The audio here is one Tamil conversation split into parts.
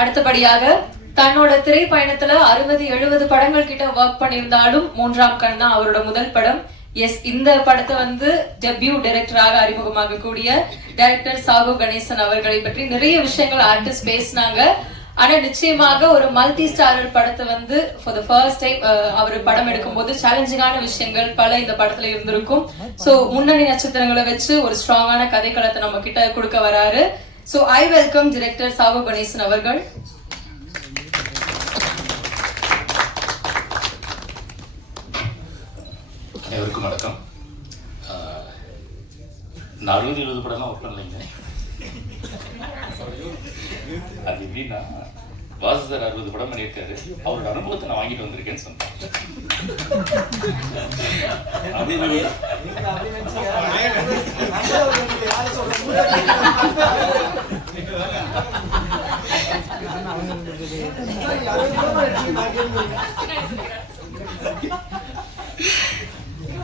அடுத்தபடியாக தன்னோட திரைப்பயணத்துல 60-70 படங்கள் கிட்ட ஒர்க் பண்ணியிருந்தாலும் 3ஆம் கண் தான் அவரோட முதல் படம். எஸ், இந்த படத்தை வந்து டெபியூ டைரக்டராக அறிமுகமாக கூடிய டைரக்டர் சாகு கணேசன் அவர்களை பற்றி நிறைய விஷயங்கள் ஆர்டிஸ்ட் பேசினாங்க. ஆனா நிச்சயமாக ஒரு மல்டி ஸ்டாரர் படத்தை வந்து ஃபார் த ஃபர்ஸ்ட் டைம் அவர் படம் எடுக்கும் போது சேலஞ்சிங்கான விஷயங்கள் பல இந்த படத்துல இருந்திருக்கும். சோ முன்னணி நட்சத்திரங்களை வச்சு ஒரு ஸ்ட்ராங்கான கதைக்களத்தை நம்ம கிட்ட கொடுக்க வராரு. So I welcome director Sagu Ganesan அவர்கள். அனைவருக்கும் வணக்கம். நான் 60-70 படம்லாம் ஒர்க் பண்ணலைங்க. அது எப்படின்னா வாசு சார் 60 படம் பண்ணியிருக்காரு. அவரோட அனுபவத்தை நான் வாங்கிட்டு வந்திருக்கேன்னு சொன்னேன்.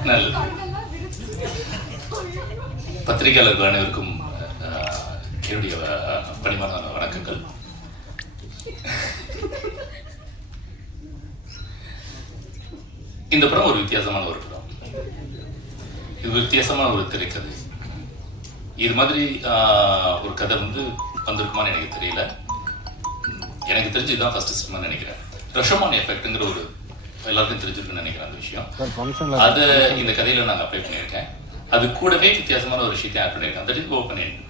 நல்லது. பத்திரிகையாளர்கள் அனைவருக்கும் என்னுடைய பணிவான வணக்கங்கள். இந்த படம் ஒரு வித்தியாசமான ஒரு படம். இது வித்தியாசமான ஒரு திரைக்கதை. இது மாதிரி ஒரு கதை வந்து வந்திருக்குமான்னு எனக்கு தெரியல. எனக்கு தெரிஞ்சு இதுதான் ஃபர்ஸ்ட் சினிமான்னு நினைக்கிறேன். ரஷமான் எஃபெக்ட்ங்கிற ஒரு எல்லாருக்கும் தெரிஞ்சிருக்குன்னு நினைக்கிறேன் அந்த விஷயம். அதை இந்த கதையில நாங்கள் அப்ளை பண்ணியிருக்கேன். அது கூடவே வித்தியாசமான ஒரு விஷயத்தை ஆட் பண்ணியிருக்கேன். That is open end.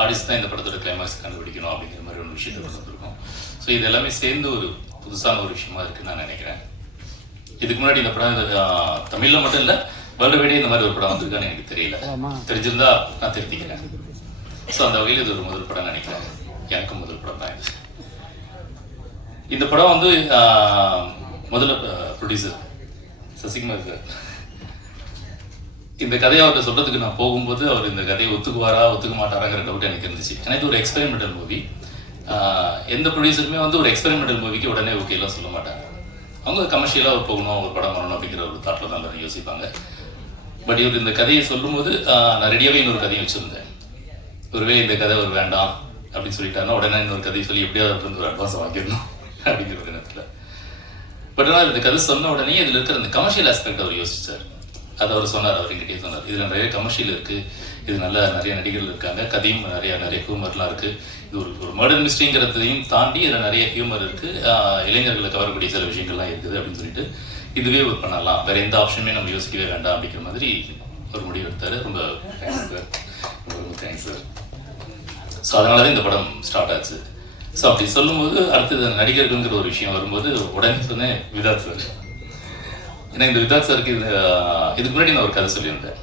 Audience தான் இந்த படத்தோட கிளைமாக்ஸ் கண்டுபிடிக்கணும் அப்படிங்கிற மாதிரி ஒரு விஷயத்தை கொண்டு வந்திருக்கோம். ஸோ இது எல்லாமே சேர்ந்து ஒரு புதுசான ஒரு விஷயமா இருக்குன்னு நான் நினைக்கிறேன். இதுக்கு முன்னாடி இந்த படம் தமிழ்ல மட்டும் இல்லை, வேர்ல்டு வைடே இந்த மாதிரி ஒரு படம் வந்திருக்கான்னு எனக்கு தெரியல. தெரிஞ்சிருந்தா நான் திருத்திக்கிறேன். ஸோ அந்த வகையில் இது ஒரு முதல் படம் நினைக்கிறேன். எனக்கும் முதல் படம் தான் இது. இந்த படம் வந்து முதல்ல ப்ரொடியூசர் சசிகுமார் சார் இந்த கதையை அவர்கிட்ட சொல்றதுக்கு நான் போகும்போது அவர் இந்த கதையை ஒத்துக்குவாரா ஒத்துக்க மாட்டாராங்கிற டவுட் எனக்கு இருந்துச்சு. ஏன்னா இது ஒரு எக்ஸ்பெரிமெண்டல் மூவி. எந்த ப்ரொடியூசருமே வந்து ஒரு எக்ஸ்பெரிமெண்டல் மூவிக்கு உடனே ஓகேலாம் சொல்ல மாட்டாங்க. அவங்க கமர்ஷியலாக போகணும், ஒரு படம் வரணும் அப்படிங்கிற ஒரு தாட்டில் தான் யோசிப்பாங்க. பட் இவர் இந்த கதையை சொல்லும்போது நான் ரெடியாகவே இன்னொரு கதையை வச்சுருந்தேன். ஒருவேளை இந்த கதை ஒரு வேண்டாம் அப்படின்னு சொல்லிட்டாருன்னா உடனே இன்னொரு கதையை சொல்லி எப்படியாவது வந்து ஒரு அட்வான்ஸ் வாங்கிடணும் அப்படிங்கிற ஒரு நேரத்தில். பட் ஆனால் இந்த கதை சொன்ன உடனே இதில் இருக்கிற அந்த கமர்ஷியல் ஆஸ்பெக்ட் அவர் யோசிச்சார். அது அவர் சொன்னார், அவர் எங்கிட்டே சொன்னார். இதில் நிறைய கமர்ஷியல் இருக்கு, இது நிறைய நடிகர்கள் இருக்காங்க, கதையும் நிறைய ஹியூமர்லாம் இருக்கு. இது ஒரு மர்டர் மிஸ்ட்ரிங்கிறதையும் தாண்டி இதில் நிறைய ஹியூமர் இருக்கு, இளைஞர்களை கவரக்கூடிய சில விஷயங்கள்லாம் இருக்குது அப்படின்னு சொல்லிட்டு இதுவே ஒரு பண்ணலாம், வேற எந்த ஆப்ஷனுமே நம்ம யோசிக்கவே வேண்டாம் அப்படிங்கிற மாதிரி ஒரு முடிவு எடுத்தாரு. ரொம்ப தேங்க்ஸ் சார், ரொம்ப தேங்க்ஸ் சார். ஸோ அதனால தான் இந்த படம் ஸ்டார்ட் ஆச்சு. ஸோ அப்படி சொல்லும்போது அடுத்தது நடிகர்கள்ங்கிற ஒரு விஷயம் வரும்போது உடனே சொன்னேன் விதாத் சார். ஏன்னா இந்த விதாத் சாருக்கு இதுக்கு முன்னாடி நான் ஒரு கதை சொல்லியிருந்தேன்.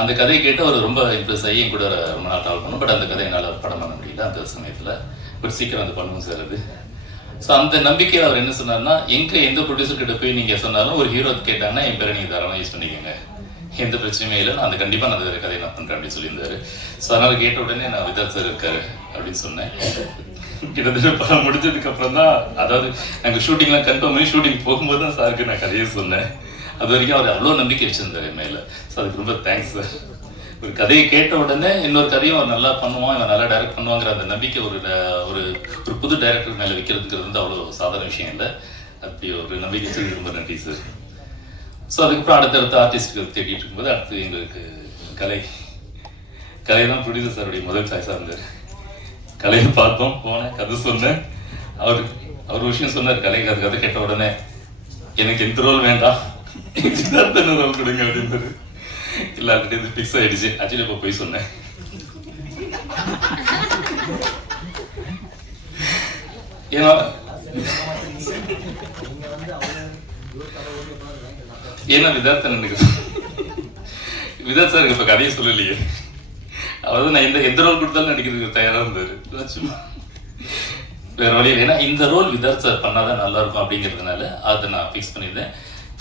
அந்த கதையை கேட்டு அவர் ரொம்ப இம்ப்ரெஸ் ஆகி என் கூட ரொம்ப நாள் ட்ராவல் பண்ணோம். பட் அந்த கதை என்னால் படம் பண்ண முடியல அந்த சமயத்தில். பட் சீக்கிரம் அந்த பண்ணுவோம் சார் அது. ஸோ அந்த நம்பிக்கையில் அவர் என்ன சொன்னார்னா, எந்த ப்ரொடியூசர் கிட்ட போய் நீங்கள் சொன்னாலும் ஒரு ஹீரோ கேட்டாங்கன்னா என் பேரை நீங்கள் தாராளமாக யூஸ் பண்ணிக்கோங்க, எந்த பிரச்சனையுமே இல்லை, நான் கண்டிப்பாக நான் அந்த கதையை நான் பண்ணுறேன் அப்படின்னு சொல்லியிருந்தாரு. ஸோ அதனால் கேட்ட உடனே நான் விதாத் சார் இருக்காரு அப்படின்னு சொன்னேன். கிட்டத்தட்ட படம் முடிஞ்சதுக்கு அப்புறம் தான், அதாவது நாங்கள் ஷூட்டிங்லாம் கன்ஃபார்ம் பண்ணி ஷூட்டிங் போகும்போது தான் சாருக்கு நான் கதையை சொன்னேன். அது வரைக்கும் அவர் அவ்வளோ நம்பிக்கை வச்சிருந்தார் என் மேலே. ஸோ அதுக்கு ரொம்ப தேங்க்ஸ் சார். ஒரு கதையை கேட்ட உடனே இன்னொரு கதையும் அவர் நல்லா பண்ணுவான், இவன் நல்லா டைரக்ட் பண்ணுவாங்கிற அந்த நம்பிக்கை ஒரு ஒரு புது டைரக்டர் மேலே வைக்கிறதுங்கிறது வந்து அவ்வளோ சாதாரண விஷயம் இல்லை. அப்படி ஒரு நம்பிக்கை வச்சது ரொம்ப நன்றி சார். ஸோ அதுக்கப்புறம் அடுத்தடுத்த ஆர்டிஸ்ட்டுக்கு தேடிட்டு இருக்கும்போது அடுத்து எங்களுக்கு கலை தான் ப்ரொடியூசர் சாருடைய முதல் சாய்ஸாக இருந்தார். கலையை பார்த்தோம், போனேன், கதை சொன்னேன். அவர் விஷயம் சொன்னார், கலைக்கு அது கதை கேட்ட உடனே எனக்கு எந்த ரோல் வேண்டாம், ரோல் கொடுங்க அப்படின்றது. எல்லார்கிட்ட இது ஃபிக்ஸ் ஆயிடுச்சு. ஆக்சுவலி இப்போ போய் சொன்னேன். ஏன்னா விதாத் சாருக்கு இப்ப கதையை சொல்லலையே. அதாவது நான் எந்த ரோல் கொடுத்தாலும் நடிக்கிறதுக்கு தயாரா இருந்தாரு. வேற வழியில் ஏன்னா இந்த ரோல் விதாத் சார் பண்ணாதான் நல்லா இருக்கும் அப்படிங்கிறதுனால அதை நான் ஃபிக்ஸ் பண்ணியிருந்தேன்.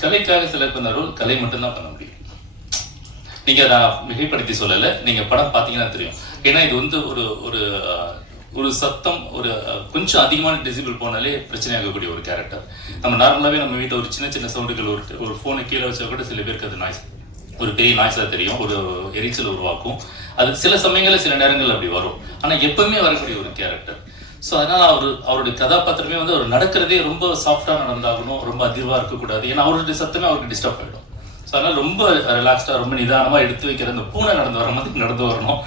கலைக்காக செலக்ட் பண்ண ரோல் கலை மட்டும்தான் பண்ண முடியும். நீங்க நான் மிகைப்படுத்தி சொல்லலை, நீங்க படம் பார்த்தீங்கன்னா தெரியும். ஏன்னா இது வந்து ஒரு சத்தம், ஒரு கொஞ்சம் அதிகமான டெசிபிள் போனாலே பிரச்சனையாகக்கூடிய ஒரு கேரக்டர். நம்ம நார்மலாவே நம்ம வீட்டில் ஒரு சின்ன சவுண்டுகள், ஒரு ஃபோனை கீழே வச்சா கூட சில பேருக்கு அது நாய்ஸ், ஒரு பெரிய நாய்ஸாக தெரியும், ஒரு எரிச்சல் உருவாக்கும். அது சில சமயங்களில் சில நேரங்கள் அப்படி வரும். ஆனால் எப்பவுமே வரக்கூடிய ஒரு கேரக்டர். ஸோ அதனால அவருடைய கதாபாத்திரமே வந்து அவர் நடக்கிறதே ரொம்ப சாஃப்டா நடந்தாகணும், ரொம்ப அதிர்வா இருக்கக்கூடாது. ஏன்னா அவருடைய சத்தமே அவருக்கு டிஸ்டர்ப் ஆகிடும். ஸோ அதனால ரொம்ப ரிலாக்ஸ்டா ரொம்ப நிதானமா எடுத்து வைக்கிற அந்த பூனை நடந்து வர மாதிரி நடந்து வரணும்.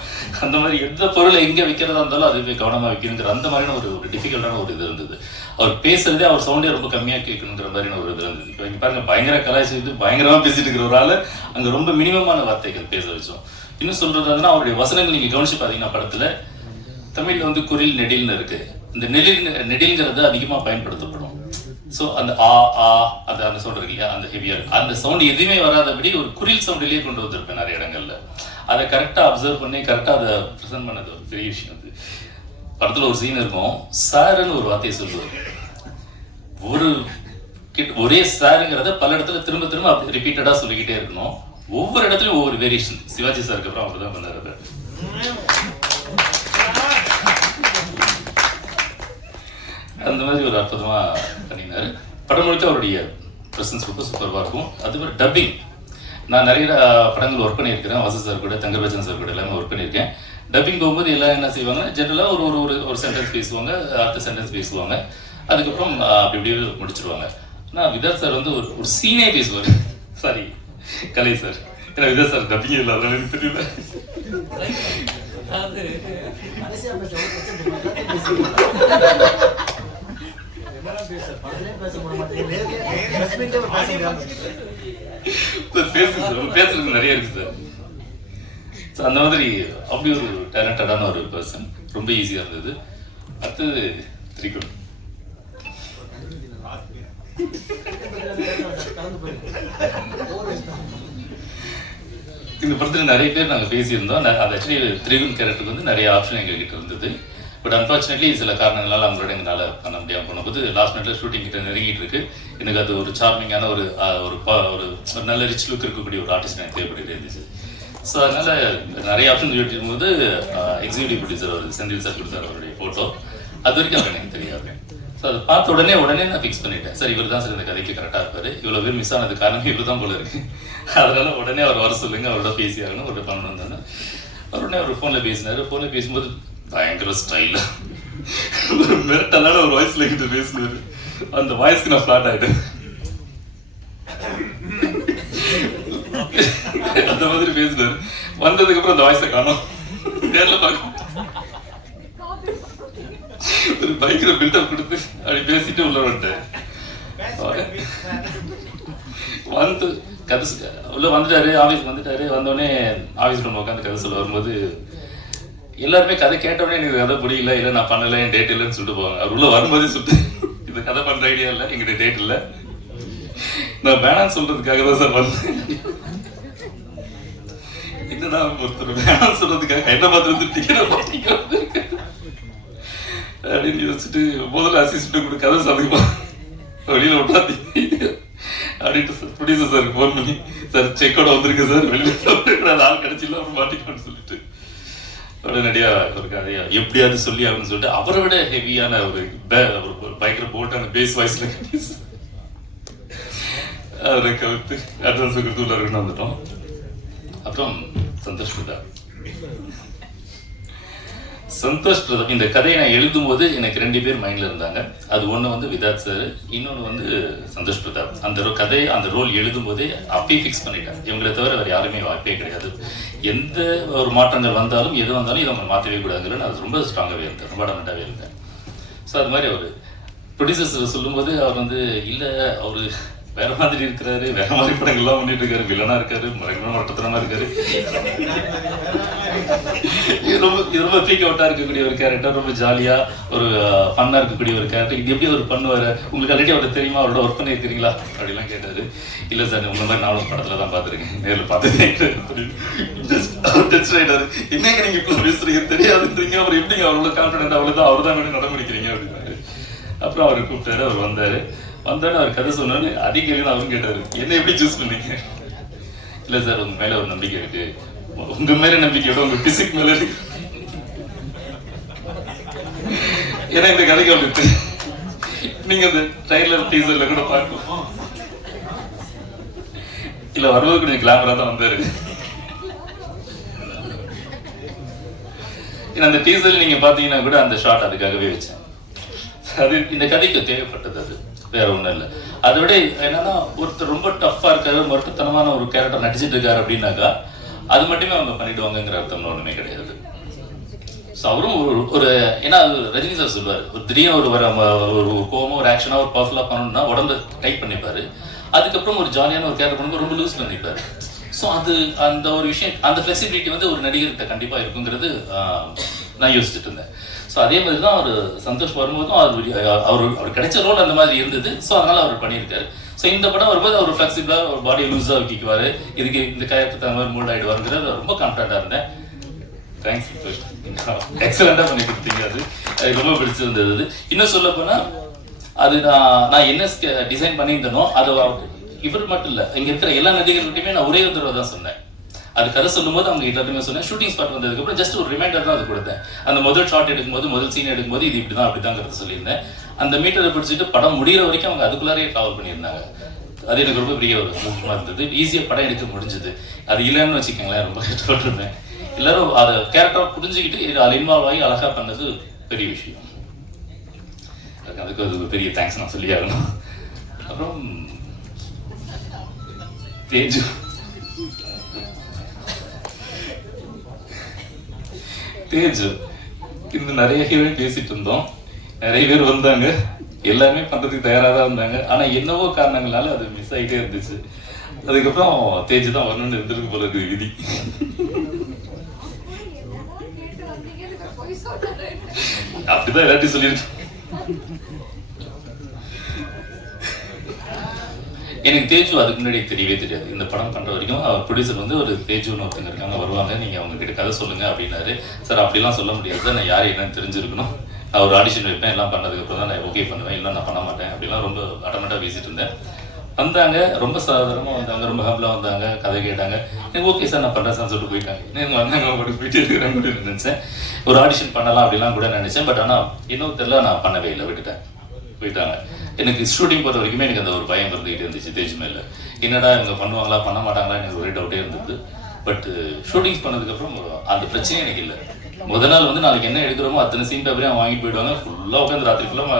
அந்த மாதிரி எந்த பொருளை எங்கே வைக்கிறதா இருந்தாலும் அதுவே கவனமா வைக்கணுங்கிற அந்த மாதிரியான ஒரு டிஃபிகல்ட்டான ஒரு இது இருந்தது. அவர் பேசுறதே அவர் சவுண்டே ரொம்ப கம்மியா கேட்கணுங்கிற மாதிரியான ஒரு இது இருந்தது. இப்போ இங்க பாருங்க, பயங்கர கலாய்ச்சி பயங்கரமா பேசிட்டு இருக்கிற ஒரு ஆளு அங்க ரொம்ப மினிமமான வார்த்தைகள் பேச வச்சோம். இன்னும் சொல்றதுன்னா அவருடைய வசனங்கள் நீங்க கவனிச்சு பாத்தீங்கன்னா படத்துல தமிழ்ல வந்து குறில் நெடில்னு இருக்கு. இந்த நெடில்ங்கிறது அதிகமா பயன்படுத்தப்படும். ஸோ அந்த அந்த சவுண்ட் இருக்கு இல்லையா, அந்த ஹெவியா இருக்கு, அந்த சவுண்ட் எதுவுமே வராதபடி ஒரு குறில் சவுண்ட்லயே கொண்டு வந்திருப்பேன் நிறைய இடங்கள்ல. அதை கரெக்டா அப்சர்வ் பண்ணி கரெக்டா அதை ப்ரெசென்ட் பண்ணது ஒரு பெரிய விஷயம். அது படத்துல ஒரு சீன் இருக்கும், சாருன்னு ஒரு வார்த்தையை சொல்லுவார். ஒரே சாருங்கிறத பல இடத்துல திரும்ப திரும்ப அப்படி ரிப்பீட்டடா சொல்லிக்கிட்டே இருக்கணும். ஒவ்வொரு இடத்துலயும் ஒவ்வொரு வேரியேஷன். சிவாஜி சாருக்கு அப்புறம் அவர் தான் பண்ணாரு. அந்த மாதிரி ஒரு அற்புதமா பண்ணினாரு. படம் முழுக்க அவருடைய பிரசன்ஸ் ரொம்ப சூப்பராக இருக்கும். அது மாதிரி டப்பிங், நான் நிறைய படங்கள் ஒர்க் பண்ணியிருக்கிறேன். வாசு சார் கூட, தங்கர்பச்சன் சார் கூட எல்லாமே ஒர்க் பண்ணியிருக்கேன். டப்பிங் போகும்போது எல்லாம் என்ன செய்வாங்க, ஜென்ரலாக ஒரு சென்டென்ஸ் பேசுவாங்க, அடுத்த சென்டென்ஸ் பேசுவாங்க, அதுக்கப்புறம் அப்படி முடிச்சிருவாங்க. ஆனால் விதார்த் சார் வந்து ஒரு சீனே பேசுவார். சாரி கலை சார், ஏன்னா விதார்த் சார் டப்பிங் இல்லை, அதனால எனக்கு தெரியல. பேசுறதுக்கு நிறைய இருக்கு சார். அந்த மாதிரி அப்படி ஒரு டேலண்டடான ஒரு பர்சன், ரொம்ப ஈஸியா இருந்தது. அடுத்தது திரிகுண். இந்த படத்துல நிறைய பேர் நாங்கள் பேசியிருந்தோம். அது ஆக்சுவலி திரிகுண் கேரக்டருக்கு வந்து நிறைய ஆப்ஷன் எங்ககிட்ட இருந்தது. பட் அன்ஃபார்ச்சுனேட்லி சில காரணங்களால் அவங்களோட எங்களால் பண்ண முடியாமல் போனபோது லாஸ்ட் மினிட்ல ஷூட்டிங் கிட்ட நெருங்கிட்டு இருக்கு. எனக்கு அது ஒரு சார்மிங்கான ஒரு நல்ல ரிச் லுக் இருக்கக்கூடிய ஒரு ஆர்டிஸ்ட் எனக்கு தேவைப்பட்டு இருந்துச்சு. ஸோ அதனால நிறைய ஆப்ஷன் சொல்லிட்டு போது எக்ஸிக்யூட்டிவ் ப்ரொடியூசர் அவர் செந்தில் சார் கொடுத்தார் அவருடைய ஃபோட்டோ. அது வரைக்கும் அவர் எனக்கு தெரியாது. ஸோ அதை பார்த்த உடனே நான் ஃபிக்ஸ் பண்ணிட்டேன். சார் இவர் தான் சார் இந்த கதைக்கு கரெக்டாக இருப்பார், இவ்வளோ பேர் மிஸ் ஆனது காரணம் இவர் தான் போல இருக்கு. அதனால உடனே அவர் வர சொல்லுங்க, அவரோட பேசி ஆகணும், அவரோட பண்ணணும் தானே. உடனே அவர் ஃபோனில் பேசினார். ஃபோனில் பேசும்போது பயங்கர ஸ்டைலா ஒரு மிரட்டலான ஒரு வாய்ஸ்ல கிட்ட பேசினாரு. அந்த வாய்ஸ்க்கு நான் ஃபிளாட் ஆயிட்டேன். அந்த மாதிரி பேசினாரு. வந்ததுக்கு அப்புறம் அந்த வாய்ஸை காணோம். நேர்ல பார்க்க ஒரு பைக்ல பில்டப் கொடுத்து அப்படி பேசிட்டு உள்ள வந்துட்டேன். வந்து கதை உள்ள வந்துட்டாரு, ஆஃபீஸ்க்கு வந்துட்டாரு. வந்தோடனே ஆஃபீஸ் ரூம் உட்காந்து கதை சொல்ல வரும்போது எல்லாருமே கதை கேட்டோடனே எனக்கு கதை பிடிக்கல, இல்லை நான் பண்ணல, என் டேட் இல்லைன்னு சொல்லிட்டு போவாங்க. அவர் உள்ள வரும்போதே சொல்லிட்டு இந்த கதை பண்ற ஐடியா இல்லை, எங்கிட்ட டேட் இல்லை, நான் வேணான்னு சொல்றதுக்காக தான் சார் வந்தேன். என்னடா ஒருத்தர் வேணான்னு சொல்றதுக்காக என்ன பார்த்து வந்துட்டீங்க அப்படின்னு யோசிச்சுட்டு முதல்ல அசிஸ்டன்ட் கூட கதை சாதிக்குமா வெளியில விட்டாதீங்க அப்படின்ட்டு ப்ரொடியூசர் சாருக்கு ஃபோன் பண்ணி, சார் செக்கோட வந்திருக்கு சார், வெளியில ஆள் கிடைச்சில அவர் மாட்டிக்கணும்னு சொல்லிட்டு உடனடியா ஒரு கதையா எப்படியாவது சொல்லி ஆகுன்னு சொல்லிட்டு அவரை விட ஹெவியான ஒரு பயங்கர போல்டான பேஸ் வாய்ஸ்ல அவரை கவித்து அட்வான்ஸ் கொடுத்து உள்ள வந்துட்டோம். அப்புறம் சந்தோஷ் பிரதாப். சந்தோஷ் பிரதாப் இந்த கதையை நான் எழுதும் போது எனக்கு 2 பேர் மைண்ட்ல இருந்தாங்க. அது ஒண்ணு வந்து விதாத் சார், இன்னொன்னு வந்து சந்தோஷ் பிரதாப். அந்த கதை அந்த ரோல் எழுதும் போதே அப்பயே ஃபிக்ஸ் பண்ணிட்டேன். இவங்களை தவிர வேற யாருமே வாய்ப்பே கிடையாது. எந்த ஒரு மாற்றங்கள் வந்தாலும் எது வந்தாலும் இதை அவங்க மாற்றவே கூடாதுங்கிறது அது ரொம்ப ஸ்ட்ராங்காகவே இருந்தேன், ரொம்ப அடமெண்டாகவே இருந்தேன். ஸோ அது மாதிரி அவர் ப்ரொடியூசர்ஸ் சொல்லும்போது அவர் வந்து இல்லை அவர் வேற மாதிரி இருக்கிறாரு, வேற மாதிரி படங்கள்லாம் பண்ணிட்டு இருக்காரு, வில்லனா இருக்காரு, மட்டத்தனமா இருக்காரு, ரொம்ப பீக் அவுட்டா இருக்கக்கூடிய ஒரு கேரக்டர், ரொம்ப ஜாலியா ஒரு ஃபன்னா இருக்கக்கூடிய ஒரு கேரக்டர், இது எப்படி அவர் பண்ணுவாரு, உங்களுக்கு ஆல்ரெடி அவருக்கு தெரியுமா, அவரோட ஒர்க் பண்ணியிருக்கிறீங்களா அப்படிலாம் கேட்டாரு. இல்ல சார் உங்க மாதிரி நானும் படத்துல தான் பாத்துருக்கேன், நேரில் பார்த்ததே என்னங்க நீங்க இப்ப பேசுறீங்க தெரியாதுன்றீங்க, அவர் எப்படிங்க அவரோட கான்பிடன்ட் அவ்வளவுதான் அவர் தான் நடமுடிக்கிறீங்க அப்படின்னாரு. அப்புறம் அவரை கூப்பிட்டாரு, அவர் வந்தாரு. வந்தோடனே அவர் கதை சொன்னாரு. அதிக கேள்வி அவரும் கேட்டாரு, என்ன எப்படி சூஸ் பண்ணீங்க? இல்ல சார் உங்க மேல ஒரு நம்பிக்கை இருக்கு, உங்க மேல நம்பிக்கையோட உங்க பிசிக் மேல இருக்கு. ஏன்னா இந்த கதைக்கு அப்படி நீங்க அந்த ட்ரைலர் டீசர்ல கூட பார்க்கலாம். இல்ல வருவது கொஞ்சம் கிளாமரா தான் வந்தாரு. ஏன்னா அந்த டீசர்ல நீங்க பாத்தீங்கன்னா கூட அந்த ஷாட் அதுக்காகவே வச்சேன். அது இந்த கதைக்கு தேவைப்பட்டது, அது வேற ஒன்றும் இல்லை. அதை விட என்னன்னா ஒருத்தர் ரொம்ப டஃப்பாக இருக்காரு, மருத்துவத்தனமான ஒரு கேரக்டர் நடிச்சிட்டு இருக்காரு அப்படின்னாக்கா அது மட்டுமே அவங்க பண்ணிடுவாங்கங்கிற அர்த்தம் ஒன்றுமே கிடையாது. ஸோ அவரும் ஒரு ஏன்னா அது ரஜினி சார் சொல்லுவார், ஒரு திடீர்னு ஒரு கோவமாக ஒரு ஆக்ஷனாக ஒரு பவர்ஃபுல்லாக பண்ணணும்னா உடம்பு டைட் பண்ணிப்பாரு, அதுக்கப்புறம் ஒரு ஜாலியான ஒரு கேரக்டர் பண்ணும்போது ரொம்ப லூஸ் பண்ணிப்பாரு. ஸோ அது அந்த ஒரு விஷயம், அந்த ஃப்ளெக்சிபிலிட்டி வந்து ஒரு நடிகர்கிட்ட கண்டிப்பாக இருக்குங்கிறது நான் யோசிச்சுட்டு இருந்தேன். ஸோ அதே மாதிரி தான் அவர் சந்தோஷ் வரும்போதும் அவர் கிடைச்ச ரோல் அந்த மாதிரி இருந்தது. ஸோ அதனால அவர் பண்ணியிருக்காரு. ஸோ இந்த படம் வரும்போது அவர் ஃப்ளெக்சிபிளாக ஒரு பாடியை லூஸாக வைக்குவார், இதுக்கு இந்த காயத்துக்கு தகுந்த மாதிரி மூல்ட் ஆகிடுவாருங்கிறது ரொம்ப கான்ஃபிடண்டாக இருந்தேன். தேங்க்ஸ், எக்ஸலண்டாக பண்ணி கொடுத்தீங்க. அது ரொம்ப பிடிச்சிருந்தது. இன்னும் சொல்ல போனால் அது நான் என்ன டிசைன் பண்ணியிருந்தேனோ அது இவர் மட்டும் இல்லை, இங்கே இருக்கிற எல்லா நடிகர்கள்ட்டையுமே நான் ஒரே ஒரு தடவை தான் சொன்னேன். அது கதை சொல்லும் போது அவங்க எல்லாத்தையுமே சொன்னேன். ஷூட்டிங் ஸ்பாட் வந்ததுக்கப்புறம் ஜஸ்ட் ஒரு ரிமைண்டர் தான் அது கொடுத்தேன். அந்த முதல் ஷாட் எடுக்கும்போது, முதல் சீன் எடுக்கும்போது இது இப்படிதான் அப்படிதாங்கிறத சொல்லியிருந்தேன். அந்த மீட்டரை பிடிச்சிட்டு படம் முடிகிற வரைக்கும் அவங்க அதுக்குள்ளாரே ட்ராவல் பண்ணியிருந்தாங்க. அது எனக்கு ரொம்ப பெரிய ஒரு முக்கியமாக இருந்தது. ஈஸியாக படம் எடுக்க முடிஞ்சது. அது இல்லைன்னு வச்சுக்கோங்களேன், ரொம்ப கஷ்டப்பட்டிருந்தேன். எல்லாரும் அதை கேரக்டராக புரிஞ்சுக்கிட்டு அதில் இன்வால்வ் ஆகி அழகாக பண்ணது பெரிய விஷயம். அதுக்கு அது பெரிய தேங்க்ஸ் நான் சொல்லி ஆகணும். அப்புறம் தேஜு இந்த நிறைய ஹீரோயின் பேசிட்டு இருந்தோம், நிறைய பேர் வந்தாங்க, எல்லாருமே பண்றதுக்கு தயாராக தான் இருந்தாங்க. ஆனா என்னவோ காரணங்களால அது மிஸ் ஆகிட்டே இருந்துச்சு. அதுக்கப்புறம் தேஜ் தான் வரணும்னு இருந்திருக்கு போல இருக்கு விதி. அப்படிதான் எல்லாத்தையும் சொல்லியிருக்கேன். எனக்கு தேஜு அதுக்கு முன்னாடி தெரியவே தெரியாது. இந்த படம் பண்ற வரைக்கும் அவர் ப்ரொடியூசர் வந்து ஒரு தேஜுன்னு ஒருத்தங்க இருக்காங்க, வருவாங்க, நீங்க அவங்க கிட்ட கதை சொல்லுங்க அப்படின்னாரு. சார் அப்படிலாம் சொல்ல முடியாது, நான் யாரும் என்னன்னு தெரிஞ்சிருக்கணும், நான் ஒரு ஆடிஷன் வைப்பேன், எல்லாம் பண்ணதுக்கு அப்புறம் தான் நான் ஓகே பண்ணுவேன், இல்லை நான் பண்ண மாட்டேன் அப்படிலாம் ரொம்ப அட்டமெண்டா பேசிட்டு இருந்தேன். வந்தாங்க, ரொம்ப சாதாரணமாக வந்தாங்க, ரொம்ப ஹம்பிளாக வந்தாங்க, கதை கேட்டாங்க. எனக்கு ஓகே சார் நான் பண்ணுறேன் சார் சொல்லிட்டு போயிட்டாங்க. எனக்கு வந்தாங்க, அவங்க போயிட்டு இருக்கிறாங்க கூட நினச்சேன். ஒரு ஆடிஷன் பண்ணலாம் அப்படிலாம் கூட நினச்சேன். பட் ஆனால் இன்னும் தெரியல, நான் பண்ணவே இல்லை, விட்டுட்டேன், போயிட்டாங்க. எனக்கு ஷூட்டிங் பொறுத்த வரைக்குமே எனக்கு அந்த ஒரு பயம் இருந்துகிட்டே இருந்துச்சு தேஜ் மேலே. என்னடா இவங்க பண்ணுவாங்களா பண்ண மாட்டாங்களா எனக்கு ஒரே டவுட்டே இருந்தது. பட் ஷூட்டிங்ஸ் பண்ணதுக்கப்புறம் அந்த பிரச்சனையே எனக்கு இல்லை. முதல் நாள் வந்து நாளைக்கு என்ன எடுக்கிறோமோ அத்தனை சீன் பேப்பரையும் வாங்கிட்டு போயிடுவாங்க. ஃபுல்லாக உட்காந்து ராத்திரி ஃபுல்லாக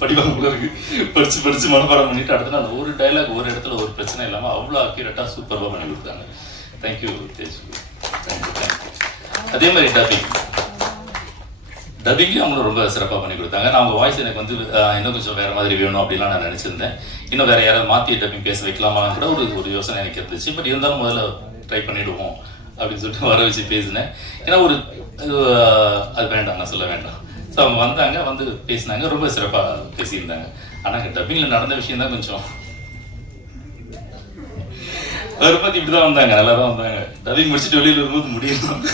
படிப்பாங்க போல இருக்கு, படிச்சு மனப்பாடம் பண்ணிட்டு அடுத்த நாள் ஒரு டைலாக் ஒரு இடத்துல ஒரு பிரச்சனை இல்லாமல் அவ்வளோ அக்யூரேட்டாக சூப்பராக பண்ணி கொடுத்தாங்க. தேங்க்யூ தேஜ். அதே மாதிரி டப்பிங்லேயும் அவங்களும் ரொம்ப சிறப்பாக பண்ணி கொடுத்தாங்க. நான் அவங்க வாய்ஸ் எனக்கு வந்து இன்னும் கொஞ்சம் வேறு மாதிரி வேணும் அப்படிலாம் நான் நினச்சிருந்தேன். இன்னும் வேறு யாராவது மாற்றி டப்பிங் பேச வைக்கலாமான்னு கூட ஒரு யோசனை எனக்கு இருந்துச்சு. பட் இருந்தாலும் முதல்ல ட்ரை பண்ணிவிடுவோம் அப்படின்னு சொல்லிட்டு வர வச்சு பேசினேன். ஏன்னா அது வேண்டாம், நான் சொல்ல வேண்டாம். ஸோ அவங்க வந்தாங்க, வந்து பேசினாங்க, ரொம்ப சிறப்பாக பேசியிருந்தாங்க. ஆனால் டப்பிங்கில் நடந்த விஷயம் தான் கொஞ்சம் அவரை பற்றி இப்படி தான் வந்தாங்க, நல்லா தான் வந்தாங்க. டப்பிங் முடிச்சுட்டு வெளியில் வரும்போது முடியலாம்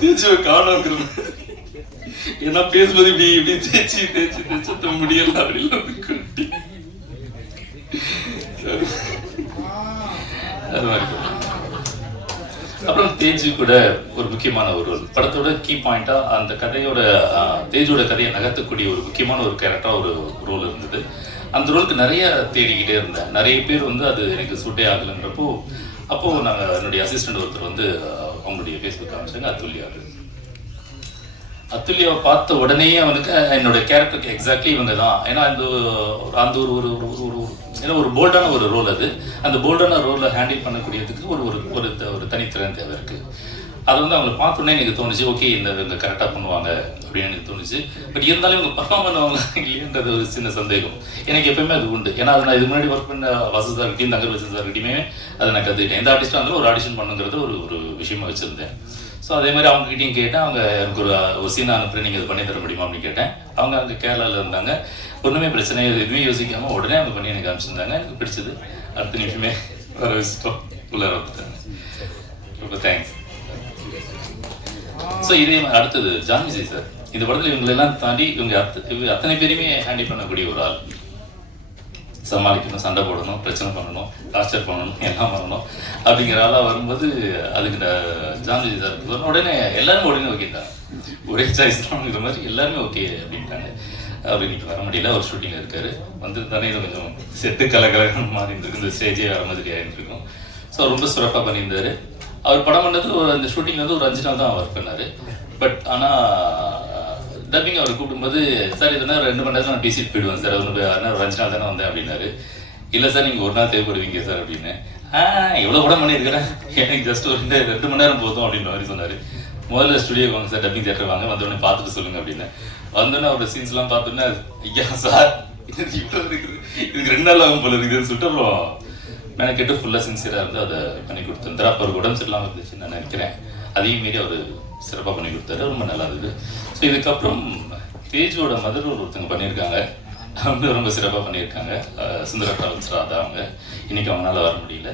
தேய்ச்சி காணுங்கிற, ஏன்னா பேசும்போது இப்படி இப்படி தேய்ச்சி முடியல அப்படிலாம் கொட்டி அது மாதிரி. அப்புறம் தேஜு கூட ஒரு முக்கியமான ஒரு ரோல், படத்தோட கீ பாயிண்டா அந்த கதையோட தேஜோட கதையை நகர்த்தக்கூடிய ஒரு முக்கியமான ஒரு கேரக்டரா ஒரு ரோல் இருந்தது. அந்த ரோலுக்கு நிறைய தேடிக்கிட்டே இருந்தேன். நிறைய பேர் வந்து அது எனக்கு சூட்டே ஆகலைன்றப்போ அப்போது நாங்கள் என்னுடைய அசிஸ்டண்ட் ஒருத்தர் வந்து அவங்களுடைய ஃபேஸ்புக் காமிச்சாங்க, அத்துல்யாவை பார்த்த உடனே அவனுக்கு என்னோட கேரக்டருக்கு எக்ஸாக்ட்லி இவங்க தான். ஏன்னா அந்த ஒரு போல்டான ஒரு ரோல் அது. அந்த போல்டான ரோலை ஹேண்டில் பண்ணக்கூடியதுக்கு ஒரு தனித்திறன் தேவை இருக்கு. அது வந்து அவங்களை பார்த்தோன்னே எனக்கு தோணுச்சு, ஓகே இவங்க கரெக்டாக பண்ணுவாங்க அப்படின்னு எனக்கு தோணுச்சு. பட் இருந்தாலும் இவங்க பர்ஃபார்ம் பண்ணுவாங்க இல்லையன்றது ஒரு சின்ன சந்தேகம் எனக்கு எப்பயுமே அது உண்டு. ஏன்னா அது நான் இது முன்னாடி ஒர்க் பண்ண வசதியார்கிட்டையும் தங்கர் வசதியார்கிட்டையுமே அதை நான் கற்றுக்கிட்டேன். எந்த ஆர்டிஸ்டாக இருந்தாலும் ஒரு ஆடிஷன் பண்ணுங்கிறது ஒரு விஷயமா வச்சுருந்தேன். ஸோ அதே மாதிரி அவங்ககிட்டையும் கேட்டேன், அவங்க எனக்கு ஒரு சீனை அனுப்புகிறேன், நீங்கள் இது பண்ணி தர முடியுமா அப்படின்னு கேட்டேன். அவங்க அங்கே கேரளாவில் இருந்தாங்க, ஒன்றுமே பிரச்சனை எதுவுமே யோசிக்காமல் உடனே அவங்க பண்ணி எனக்கு அனுப்பிச்சிருந்தாங்க. எனக்கு பிடிச்சது, அடுத்த நிமிஷமே வர வச்சுட்டோம், உள்ளே வந்துட்டாங்க. ரொம்ப தேங்க்ஸ். ஸோ இதே மாதிரி அடுத்தது ஜான்விஜய் சார். இந்த படத்தில் இவங்களெல்லாம் தாண்டி இவங்க அத்தனை பேருமே ஹேண்டில் பண்ணக்கூடிய ஒரு ஆள். சமாளிக்கணும், சண்டை போடணும், பிரச்சனை பண்ணணும், டார்ச்சர் பண்ணணும், எல்லாம் பண்ணணும் அப்படிங்கிற ஆளாக வரும்போது அதுக்கு ஜான்விஜய் சார் சொன்ன உடனே எல்லாருமே உடனே ஓகேட்டாங்க. ஒரே சாய்ஸ் தான்ங்கிற மாதிரி எல்லாருமே ஓகே அப்படின்ட்டாங்க. அவர் இன்னைக்கு வர முடியல, ஒரு ஷூட்டிங்கில் இருக்காரு. வந்துருந்தானே இது கொஞ்சம் செட்டு கலகலன்னு மாறி இருந்திருக்கு, இந்த ஸ்டேஜே வர மாதிரி ஆகிருக்கும். ஸோ ரொம்ப சிறப்பாக பண்ணியிருந்தாரு. அவர் படம் பண்ணது அந்த ஷூட்டிங் வந்து ஒரு 5 நாள் தான் ஒர்க் பண்ணார். பட் ஆனால் டப்பிங் அவர் கூப்பிடும்போது சார் இதனா 2 மணி நேரத்தில் நான் பேசிட்டு போயிடுவேன் சார், ஒரு 5 நாள் தானே வந்தேன் அப்படின்னாரு. இல்லை சார் நீங்கள் ஒரு நாள் தேவைப்படுவீங்க சார் அப்படின்னு. எவ்வளோ படம் பண்ணியிருக்கிறேன், எனக்கு ஜஸ்ட் ஒரு 2 மணி நேரம் போதும் அப்படின்ற மாதிரி சொன்னார். முதல்ல ஸ்டுடியோக்கு வாங்க சார், டப்பிங் தியேட்டர் வாங்க, வந்தோடனே பார்த்துட்டு சொல்லுங்க அப்படின்னு. வந்தோடனே அவரோட சீன்ஸ்லாம் பார்த்தோன்னே ஐயா சார் இது இவ்வளோ இருக்குது, இதுக்கு 2 நாள் ஆகும் போல இருக்குதுன்னு சொல்லிட்டு அப்புறம் எனக்கு கேட்டு ஃபுல்லாக சின்சியராக இருந்து அதை பண்ணி கொடுத்துருந்தாரு. அப்போ ஒரு உடம்பு சரியில்லாமல் இருந்துச்சு நான் நினைக்கிறேன், அதையும் மீறி அவர் சிறப்பாக பண்ணி கொடுத்தாரு, ரொம்ப நல்லா இருந்தது. ஸோ இதுக்கப்புறம் தேஜோட மதர் ஒருத்தங்க பண்ணியிருக்காங்க, அவங்க ரொம்ப சிறப்பாக பண்ணியிருக்காங்க. சுந்தர டிராவல்ஸ் ராதா அவங்க, இன்னைக்கு அவங்களால வர முடியல.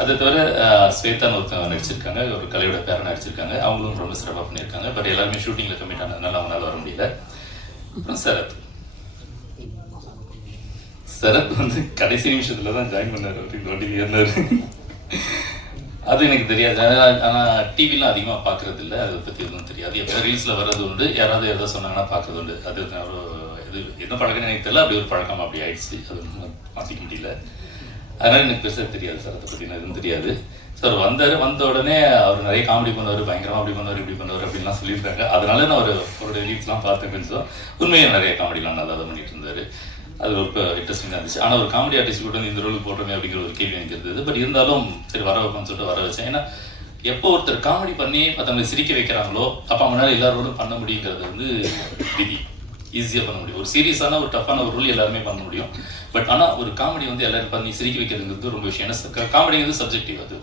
அதை தவிர ஸ்வேதான்னு ஒருத்தவங்க நடிச்சிருக்காங்க, ஒரு கலையோட பேரை நடிச்சிருக்காங்க, அவங்களும் ரொம்ப சிறப்பாக பண்ணியிருக்காங்க. பட் எல்லாருமே ஷூட்டிங்கில் கம்மிட் ஆனதுனால அவங்களால வர முடியல. அப்புறம் சரத் வந்து கடைசி நிமிஷத்துல தான் ஜாயின் பண்ணார், அப்படின்னு இருந்தார். அது எனக்கு தெரியாது, ஆனால் டிவிலாம் அதிகமாக பார்க்கறது இல்லை, அதை பற்றி எதுவும் தெரியாது. எப்போ ரீல்ஸில் வர்றது உண்டு, யாராவது எதாவது சொன்னாங்கன்னா பார்க்கறது உண்டு. அது இது என்ன பழக்கம்னு எனக்கு தெரியல, அப்படி ஒரு பழக்கம் அப்படி ஆயிடுச்சு, அது மாற்றிக்க முடியல. அதனால எனக்கு பெருசாக தெரியாது சார், அதை பற்றி எதுவும் தெரியாது. சார் வந்த உடனே அவர் நிறைய காமெடி பண்ணுவார், பயங்கரமாக அப்படி பண்ணுவார் இப்படி பண்ணுவார் அப்படின்லாம் சொல்லியிருக்காங்க. அதனால நான் அவருடைய ரீல்ஸ்லாம் பார்த்தேன் கொஞ்சம். உண்மையாக நிறைய காமெடிலாம் நல்லா தான் பண்ணிட்டு இருந்தார், அது ரொம்ப இன்ட்ரெஸ்டிங்காக இருந்துச்சு. ஆனால் ஒரு காமெடி ஆர்டிஸ்ட் கூட இந்த ரோலுக்கு போடுறோமே அப்படிங்கிற ஒரு கேள்வி எனக்கு இருந்தது. பட் இருந்தாலும் சரி வர வைப்போம்னு சொல்லிட்டு வர வச்சேன். ஏன்னா எப்போ ஒருத்தர் காமெடி பண்ணி மற்றவங்களை சிரிக்க வைக்கிறாங்களோ அப்போ அவங்களால எல்லாரோடும் பண்ண முடியுங்கிறது வந்து விதி, ஈஸியாக பண்ண முடியும். ஒரு சீரியஸான ஒரு டஃப்பான ஒரு ரோல் எல்லாருமே பண்ண முடியும். பட் ஆனால் ஒரு காமெடி வந்து எல்லாரும் பண்ணி சிரிக்க வைக்கிறதுங்கிறது ரொம்ப விஷயம். ஏன்னா காமெடிங்கிறது சப்ஜெக்டிவ். அது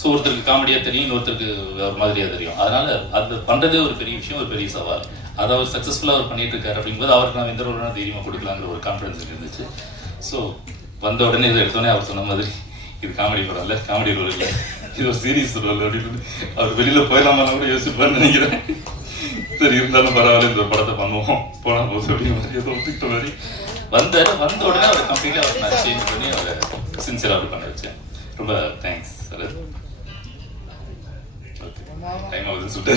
ஸோ ஒருத்தருக்கு காமெடியாக தெரியும், இன்னொருத்தருக்கு ஒரு மாதிரியாக தெரியும். அதனால அது பண்ணுறதே ஒரு பெரிய விஷயம், ஒரு பெரிய சவால். அதை அவர் சக்ஸஸ்ஃபுல்லாக அவர் பண்ணிட்டு இருக்காரு அப்படிங்கும்போது அவருக்கு நான் எந்த ரோல்னா தைரியமாக கொடுக்கலாங்கிற ஒரு கான்ஃபிடன்ஸ் இருந்துச்சு. ஸோ வந்த உடனே இதை எடுத்தோடனே அவர் சொன்ன மாதிரி இது காமெடி படம் இல்லை, காமெடி ரோல் இல்லை, இது ஒரு சீரியஸ் ரோல் அப்படின்னு அவர் வெளியில் போயிடலாமா கூட யோசிப்பான்னு நினைக்கிறேன். சரி இருந்தாலும் பரவாயில்ல, இந்த படத்தை பண்ணுவோம் போனால் போதும் அப்படிங்கிற மாதிரி ஏதோ ஒத்துக்கிட்ட மாதிரி வந்த உடனே அவர் கம்ப்ளீட்டாக அவர் நான் சேஞ்ச் பண்ணி அவரை சின்சியராக அவர் பண்ண வச்சேன். ரொம்ப தேங்க்ஸ் சார். ஓகே டைம் ஆகுதுன்னு சொல்லிட்டு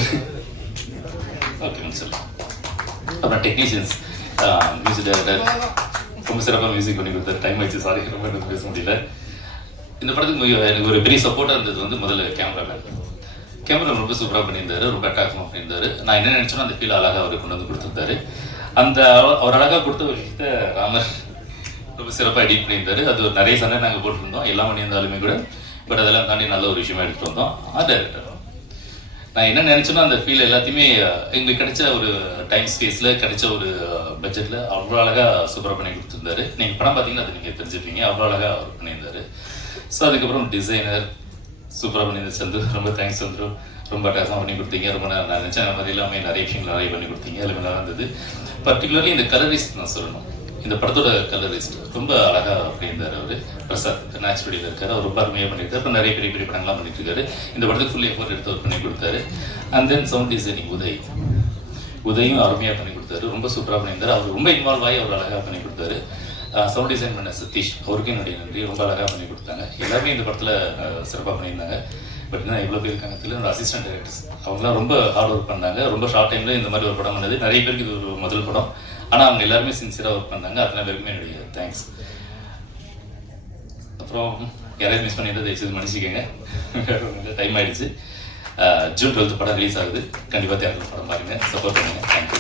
ஓகே சொல்லலாம். அப்புறம் டெக்னீஷியன்ஸ், மியூசிக் டைரக்டர் ரொம்ப சிறப்பாக மியூசிக் பண்ணி கொடுத்தாரு. டைம் ஆயிடுச்சு, சாரி ரொம்ப எனக்கு பேச முடியல. இந்த படத்துக்கு எனக்கு ஒரு பெரிய சப்போர்ட்டாக இருந்தது வந்து முதல்ல கேமரா ரொம்ப சூப்பராக பண்ணியிருந்தாரு, ரொம்ப அட்டாக்மாக பண்ணியிருந்தாரு. நான் என்ன நினச்சோன்னா அந்த ஃபீல் அழகாக அவர் கொண்டு வந்து கொடுத்துருந்தாரு. அந்த அவர் அழகாக கொடுத்த ஒரு விஷயத்த ராமர் ரொம்ப சிறப்பாக எடிட் பண்ணியிருந்தாரு. அது ஒரு நிறைய சண்டை நாங்கள் போட்டிருந்தோம், எல்லாம் பண்ணியிருந்தாலுமே கூட. பட் அதெல்லாம் தாண்டி நல்ல ஒரு விஷயமா எடுத்துகிட்டு வந்தோம். டேரக்டர் நான் என்ன நினச்சேன்னா அந்த ஃபீல் எல்லாத்தையுமே எங்களுக்கு கிடைச்ச ஒரு டைம் ஸ்பேஸில் கிடைச்ச ஒரு பட்ஜெட்டில் அவ்வளோ அழகாக சூப்பராக பண்ணி கொடுத்துருந்தாரு. நீங்கள் படம் பார்த்தீங்கன்னா அது நீங்கள் தெரிஞ்சுப்பீங்க, அவ்வளோ அழகாக அவர் பண்ணியிருந்தாரு. ஸோ அதுக்கப்புறம் டிசைனர் சூப்பராக பண்ணியிருந்தார் சந்து, ரொம்ப தேங்க்ஸ் சந்துரு, ரொம்ப அட்டாசமாக பண்ணி கொடுத்தீங்க. ரொம்ப நான் நினச்சேன் மாதிரி எல்லாமே நிறைய விஷயங்கள் நிறைய பண்ணி கொடுத்தீங்க, எல்லாமே நல்லா இருந்தது. பர்டிகுலர்லி இந்த கலரிஸ்ட் நான் சொல்லணும், இந்த படத்தோட கலரிஸ்ட் ரொம்ப அழகாக பண்ணியிருந்தார் அவர். பிரசாத் நேச்சுரலியில் இருக்காரு, அவர் ரொம்ப அருமையாக பண்ணியிருக்காரு. இப்போ நிறைய பெரிய பெரிய படங்கள்லாம் பண்ணிட்டு இருக்காரு. இந்த படத்துக்கு ஃபுல் எஃபோர்ட் எடுத்து அவர் பண்ணி கொடுத்தாரு. அண்ட் தென் சவுண்ட் டிசைனிங் உதயும் அருமையாக பண்ணி கொடுத்தாரு, ரொம்ப சூப்பராக பண்ணியிருந்தார். அவர் ரொம்ப இன்வால்வ் ஆகி அவர் அழகாக பண்ணி கொடுத்தாரு. சவுண்ட் டிசைன் பண்ண சதீஷ், அவருக்கும் என்னுடைய நன்றி, ரொம்ப அழகாக பண்ணி கொடுத்தாங்க. எல்லாருமே இந்த படத்தில் சிறப்பாக பண்ணியிருந்தாங்க. பட் என்ன எவ்வளோ பேர் இருக்காங்க தெரியல. என்னோட அசிஸ்டன்ட் டைரக்டர்ஸ் அவங்களாம் ரொம்ப ஹார்ட் ஒர்க் பண்ணாங்க. ரொம்ப ஷார்ட் டைமில் இந்த மாதிரி ஒரு படம் பண்ணது நிறைய பேருக்கு இது ஒரு முதல் படம். ஆனால் அவங்க எல்லாருமே சின்சியராக ஒர்க் பண்ணாங்க. அத்தனை பேருக்குமே என்னுடைய தேங்க்ஸ். அப்புறம் யாரையும் மிஸ் பண்ணிட்டு தயவுசெய்து மன்னிச்சிக்கங்க, டைம் ஆயிடுச்சு. ஜூன் 12 படம் ரிலீஸ் ஆகுது, கண்டிப்பாக தேட்டர் படம் பாருங்கள், சப்போர்ட் பண்ணுங்கள். தேங்க்யூ.